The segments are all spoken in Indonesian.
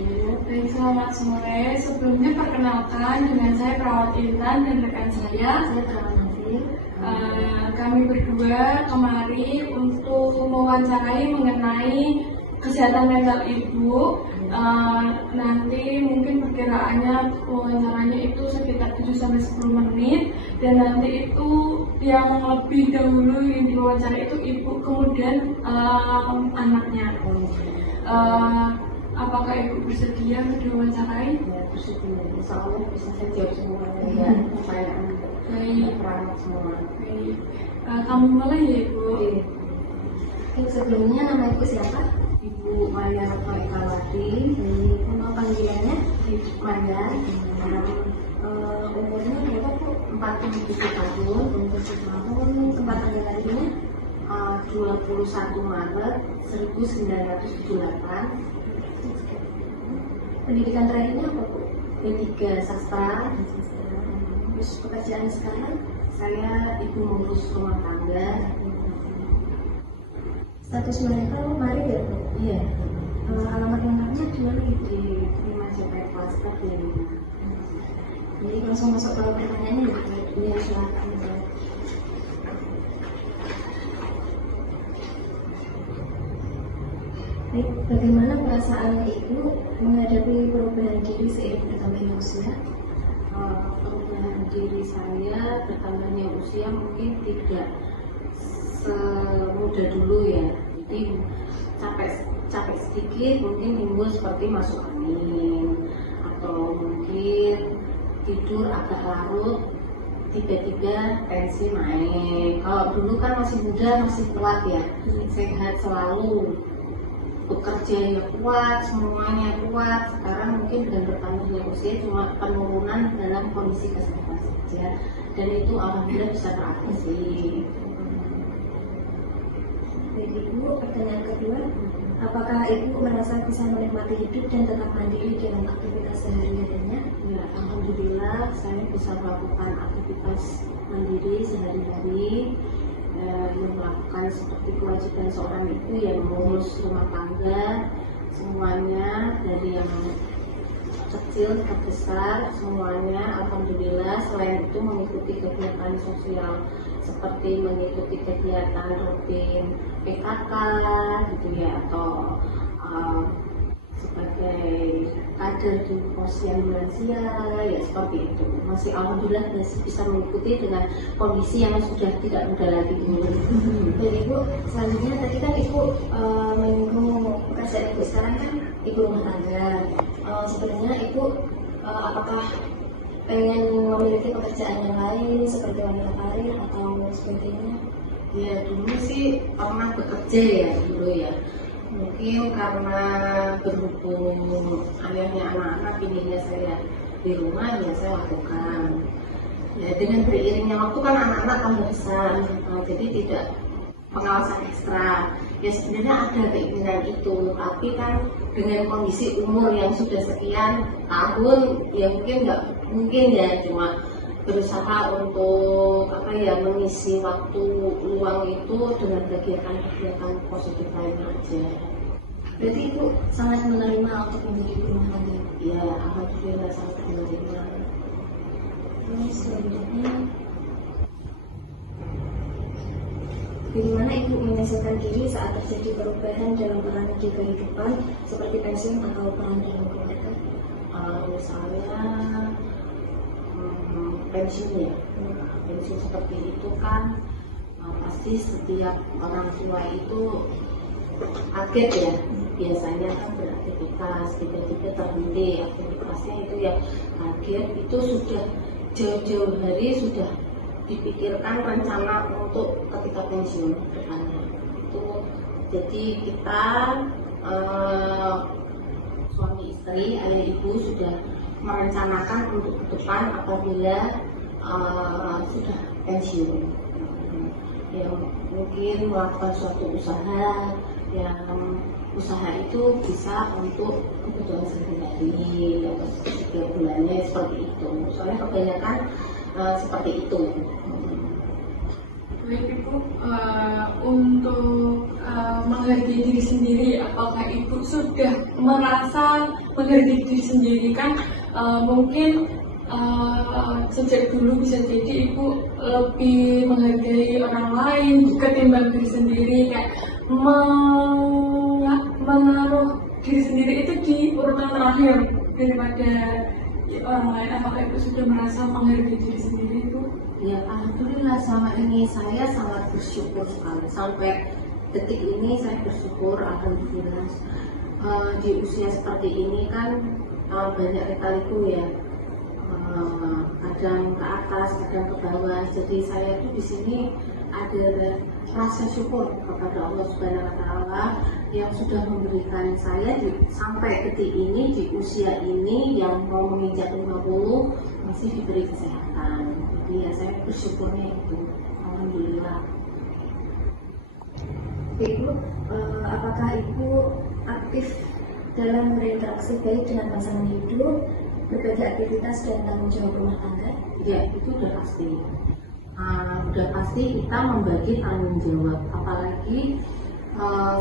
Baik, selamat sore. Sebelumnya perkenalkan dengan saya Perawat Intan dan rekan saya Perawat Nazir. Kami berdua kemari untuk mewawancarai mengenai kesehatan mental ibu. Nanti mungkin perkiraannya wawancaranya itu sekitar 7-10 menit, dan nanti itu yang lebih dahulu yang diwawancara itu ibu, kemudian anaknya. Apakah ibu bersedia untuk diwawancarai? Ya, bersedia. Insya Allah bisa saya jawab semuanya ya, pertanyaan Baik. perawat semua. Baik. Kamu mulai ya ibu. Sebelumnya nama ibu siapa? Ibu Maya Faikawati. Nama panggilannya Ibu Maya. Umurnya berapa bu? 47 tahun. 47 tahun. Tempat tinggal lahirnya 21 Maret 1978. Pendidikan terakhirnya apa bu? D3 sastra. Terus pekerjaan sekarang saya ibu ngurus rumah tangga. Status marital mari ya bu? Iya. Alamat lengkapnya di mana gitu? Di Majapahit Cluster di. Jadi langsung masuk ke pertanyaannya ya? Iya, silakan. Bagaimana perasaan ibu menghadapi perubahan diri seiring bertambahnya usia? Perubahan diri saya bertambahnya usia mungkin tidak semudah dulu ya. Jadi capek sedikit mungkin timbul seperti masuk angin, atau mungkin tidur agak larut, tiba-tiba tensi naik. Kalau dulu kan masih muda, masih kuat ya, sehat selalu, bekerja ya kuat, semuanya kuat. Sekarang mungkin dengan bertambahnya usia cuma penurunan dalam kondisi kesehatan saja, dan itu alhamdulillah bisa teratasi. Baik ibu, pertanyaan kedua, apakah ibu merasa bisa menikmati hidup dan tetap mandiri dalam aktivitas sehari-harinya? Ya, alhamdulillah saya bisa melakukan aktivitas mandiri sehari-hari. Yang melakukan seperti kewajiban seorang ibu yang mengurus rumah tangga semuanya, dari yang kecil ke besar semuanya alhamdulillah. Selain itu mengikuti kegiatan sosial seperti mengikuti kegiatan rutin PKK gitu ya, atau sebagai kader di posyandu lansia ya, seperti itu. Masih alhamdulillah masih bisa mengikuti dengan kondisi yang sudah tidak muda lagi. Dan ibu selanjutnya tadi kan ibu menyinggung pekerjaan ibu sekarang kan ibu rumah tangga. Sebenarnya ibu apakah pengen memiliki pekerjaan yang lain seperti wanita karir atau sebagainya? Ya dulu sih pernah bekerja ya dulu ya. Mungkin karena berhubung ayahnya anak-anak inginnya saya di rumah, ya saya lakukan. Ya dengan beriringnya waktu kan anak-anak tambah besar, jadi tidak pengawasan ekstra. Ya sebenarnya ada keinginan itu, tapi kan dengan kondisi umur yang sudah sekian tahun, ya mungkin nggak mungkin ya, cuma berusaha untuk mengisi waktu luang itu dengan kegiatan-kegiatan positif lain aja. Berarti itu sangat menerima untuk menjadi rumah tangga? Ya, alhamdulillah sangat menerima. Terus selanjutnya, bagaimana ibu menyesuaikan diri saat terjadi perubahan dalam peran di kehidupan seperti pensiun atau peran dalam keluarga? Misalnya pensiun ya, pensiun seperti itu kan pasti setiap orang tua itu kaget ya, biasanya kan beraktivitas tiba-tiba terhenti aktivitasnya, itu ya kaget. Itu sudah jauh-jauh hari sudah dipikirkan rencana untuk ketika pensiun depannya itu. Jadi kita suami istri, ayah ibu sudah merencanakan untuk ke depan apabila sudah pensiun, yang mungkin melakukan suatu usaha, yang usaha itu bisa untuk kebutuhan sehari-hari atau setiap bulannya, seperti itu. Soalnya kebanyakan seperti itu. Baik Ibu, untuk menghargai diri sendiri, apakah Ibu sudah merasa menghargai diri sendiri? Kan mungkin sejak dulu bisa jadi Ibu lebih menghargai orang lain ketimbang diri sendiri, kayak menaruh diri sendiri itu di urutan terakhir daripada orang lain. Apakah Ibu sudah merasa menghargai diri sendiri itu? Ya, alhamdulillah selama ini saya sangat bersyukur sekali. Sampai detik ini saya bersyukur, alhamdulillah. Di usia seperti ini kan banyak lika-liku ya, kadang ke atas, kadang ke bawah. Jadi saya itu di sini ada rasa syukur kepada Allah Subhanahu Wa Taala yang sudah memberikan saya sampai detik ini, di usia ini yang mau menginjak 50 masih diberi kesehatan. Jadi ya saya bersyukurnya itu, alhamdulillah. Ibu, apakah Ibu aktif dalam berinteraksi baik dengan pasangan hidup, berbagi aktivitas dan tanggung jawab rumah tangga? Ya, itu udah pasti. Udah pasti kita membagi tanggung jawab. Apalagi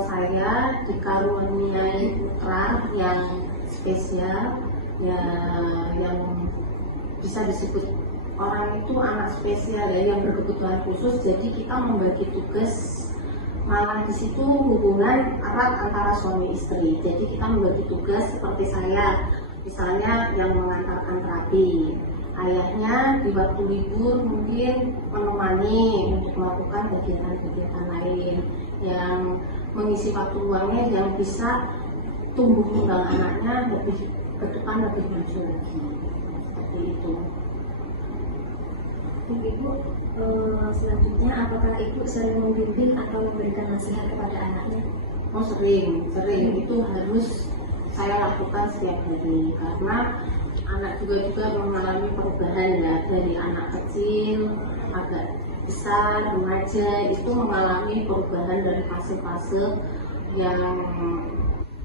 saya dikaruniai putra yang spesial, ya, yang bisa disebut orang itu anak spesial ya, yang berkebutuhan khusus. Jadi kita membagi tugas, malah di situ hubungan erat antara suami istri. Jadi kita membagi tugas seperti saya, misalnya yang mengantarkan terapi, ayahnya di waktu libur mungkin menemani untuk melakukan kegiatan-kegiatan lain, yang mengisi waktu luangnya yang bisa tumbuh kembang anaknya lebih ke depan, lebih maju lagi. Seperti itu. Ibu, selanjutnya apakah Ibu sering membimbing atau memberikan nasihat kepada anaknya? Oh, sering. Itu harus saya lakukan setiap hari, karena anak juga mengalami perubahan ya, dari anak kecil agak besar, remaja, itu mengalami perubahan dari fase-fase yang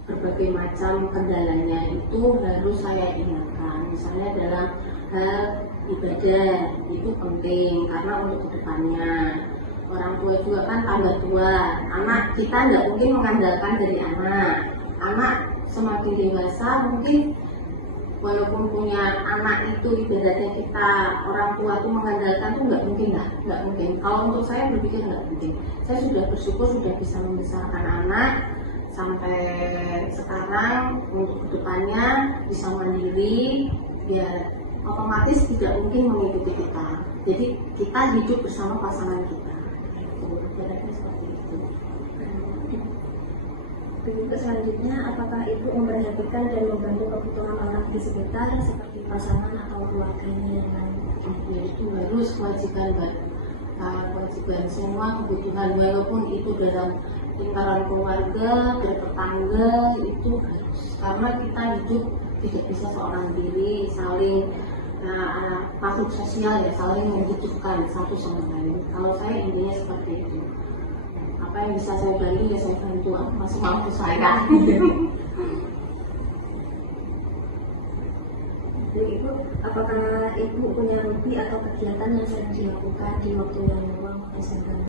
berbagai macam kendalanya. Itu harus saya ingatkan, misalnya dalam hal ibadah itu penting karena untuk kedepannya. Orang tua juga kan tambah tua, anak kita nggak mungkin mengandalkan dari anak semakin dewasa mungkin walaupun punya anak itu ibaratnya kita orang tua itu mengandalkan tuh nggak mungkin. Kalau untuk saya berpikir nggak mungkin. Saya sudah bersyukur sudah bisa membesarkan anak sampai sekarang, untuk kedepannya bisa mandiri, ya otomatis tidak mungkin mengikuti kita. Jadi kita hidup bersama pasangan kita. Ibaratnya seperti itu. Berikut selanjutnya, apakah Ibu memperhatikan dan membantu kebutuhan orang di sekitar seperti pasangan atau keluarganya yang lain? Ya, itu harus kewajiban semua kebutuhan, walaupun itu dalam lingkaran keluarga, bertetangga, itu harus, karena kita hidup tidak bisa seorang diri, saling makhluk sosial ya, saling membutuhkan satu sama lain. Kalau saya intinya seperti itu. Apa yang bisa saya bantu ya saya bantu, masih mampu saya. Jadi Ibu, apakah Ibu punya hobi atau kegiatan yang sering dilakukan di waktu yang luang atau senggang?